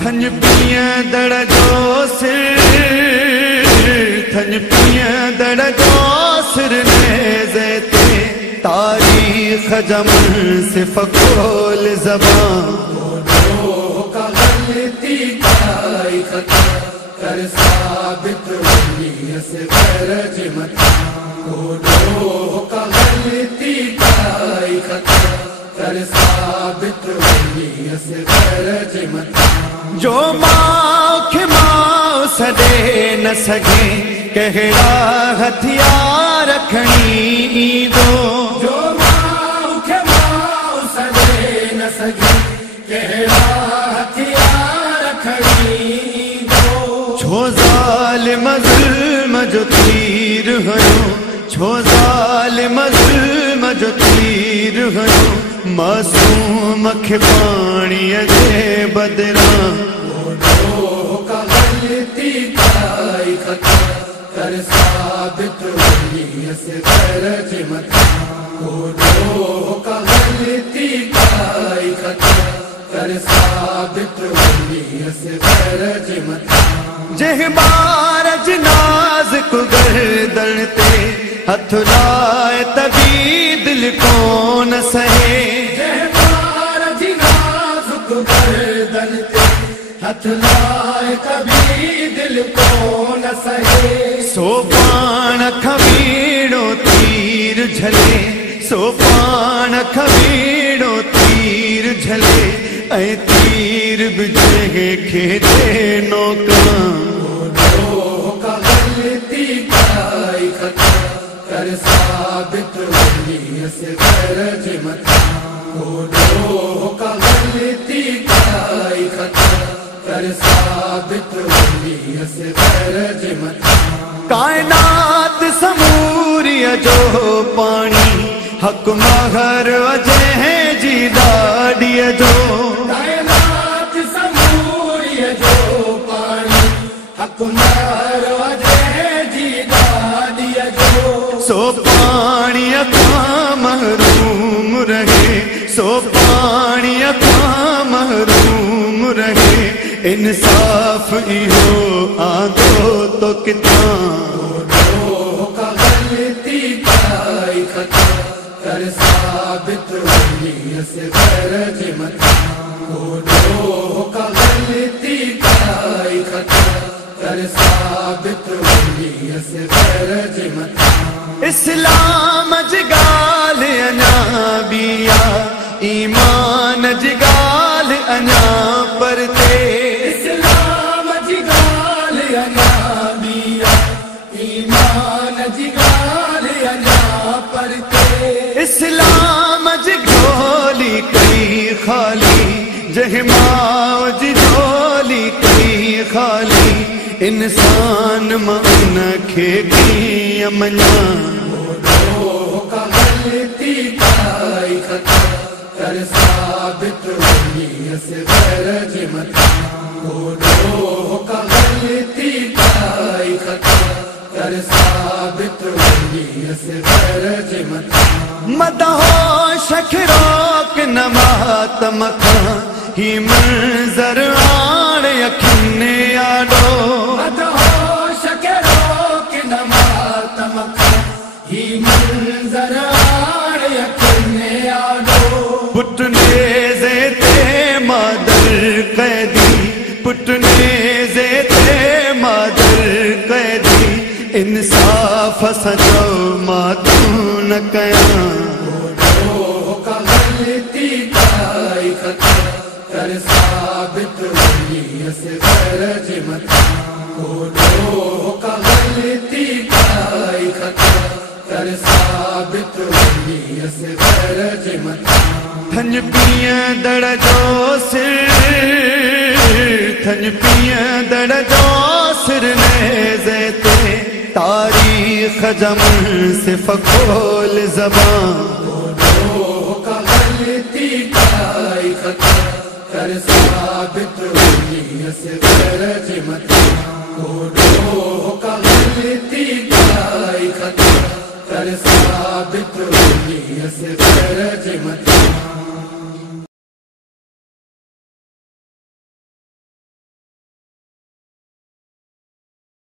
थन पिया दड़ जो सिर, थन पिया दड़ जो सिर नेज़े ते तारीख जमन से फकोल ज़बान का गलती काई खता कर साबित वली से गरज मता का गलती काई खता कर साबित वली से गरज मता जो माँ के माँ सदे न सके कहड़ा हथियार रखनी दो, जो माँ के माँ सदे न सके कहड़ा हथियार रखनी दो। छो ज़ालिम ज़ुल्म जो तीर हयो, छो ज़ालिम ज़ुल्म जो तीर हयो मासूम खे पाणीअ जे बदिरां का गलती काई खता कर साबित वली से गरज मता का गलती काई खता कर साबित वली से गरज मता। जह बार जनाज को गर्दन ते हथ लाए तभी दिल कौन सहे, गर्दन ते हथ लाए कभी दिल को न सहे। सो पान खबीड़ो तीर झले, सो पान खबीड़ो तीर झले ऐ तीर बिजहे खेते नौका का गलती काई खता कर साबित वली से गरज मता का गलती काई खता कर साबित वली से गरज मता। कायनात समूरिय जो पानी हक महर अजे जी दाड़िय जो, कायनात समूरिय जो पानी हक महर अजे जी दाड़िय जो। सो पानी का महरूम रहे, सो पानी का महरूम रहे इंसाफ इहो आंदो तो कितां का गलती काई खता कर साबित वली से गरज मता का गलती काई खता कर साबित वली से गरज मता। इस्लाम जगाल अना बिया ईमान जगाल अना परते, इस्लाम जगाल अना बिया ईमान जगाल अना परते। इस्लाम जगोली कई खाली जहमाव झोली कई खाली इंसान मन खे कीअं मञा का गलती काई खता कर साबित वली से गरज मता का गलती काई खता कर साबित वली से गरज मता। मदहो शखरोक नमात मखा ही मंजर आण अखिने आडो, मदहो शखरोक नमात मखा ही मंजर आण अखिने आडो। पुटने जेते मादर कैदी, पुटने जेते मादर कैदी इंसाफ सजो मातू न कयां का गलती काई खता कर साबित वली से गरज मता का गलती काई खता कर साबित वली से गरज मता। थन पिया दड़ जो सिर, थन पिया दड़ जो सिर नेज़े ते तारीख जमन से फकोल ज़बान का गलती कर साबित हुई से गरज मत का गलती कर साबित हुई से